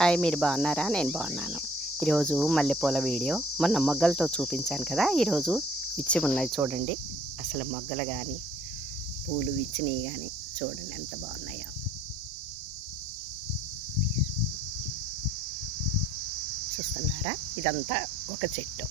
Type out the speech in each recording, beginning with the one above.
Hi, మీరు బాగున్నారా? నేను బాగున్నాను. ఈరోజు మల్లెపూల వీడియో. మొన్న మొగ్గలతో చూపించాను కదా, ఈరోజు విచ్చి ఉన్నాయి చూడండి. అసలు మొగ్గలు కానీ పూలు విచ్చినవి కానీ చూడండి ఎంత బాగున్నాయో. చూస్తున్నారా? ఇదంతా ఒక చెట్టు.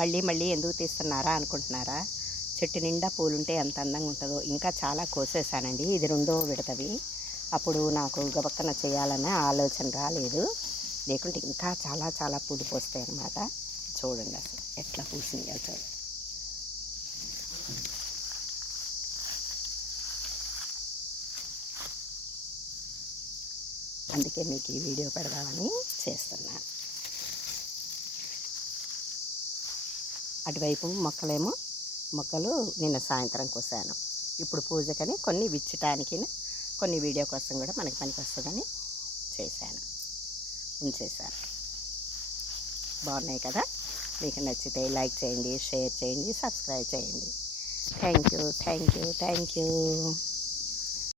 మళ్ళీ మళ్ళీ ఎందుకు తీస్తున్నారా అనుకుంటున్నారా? చెట్టు నిండా పూలుంటే ఎంత అందంగా ఉంటుందో. ఇంకా చాలా కోసేసానండి, ఇది రెండో విడతవి. అప్పుడు నాకు గబక్కన చేయాలనే ఆలోచన రాలేదు, లేకుంటే ఇంకా చాలా చాలా పూలు పోస్తాయి అన్నమాట. చూడండి అసలు ఎట్లా పూసినాయో చూడండి. అందుకే మీకు ఈ వీడియో పెడదామని చేస్తున్నాను. అటువైపు మొక్కలు నిన్న సాయంత్రం కోసాను. ఇప్పుడు పూజకని కొన్ని విచ్చటానికి, కొన్ని వీడియో కోసం కూడా మనకి పనికి వస్తుందని ఉంచేసాను. బాగున్నాయి కదా? మీకు నచ్చితే లైక్ చేయండి, షేర్ చేయండి, సబ్స్క్రైబ్ చేయండి. Thank you.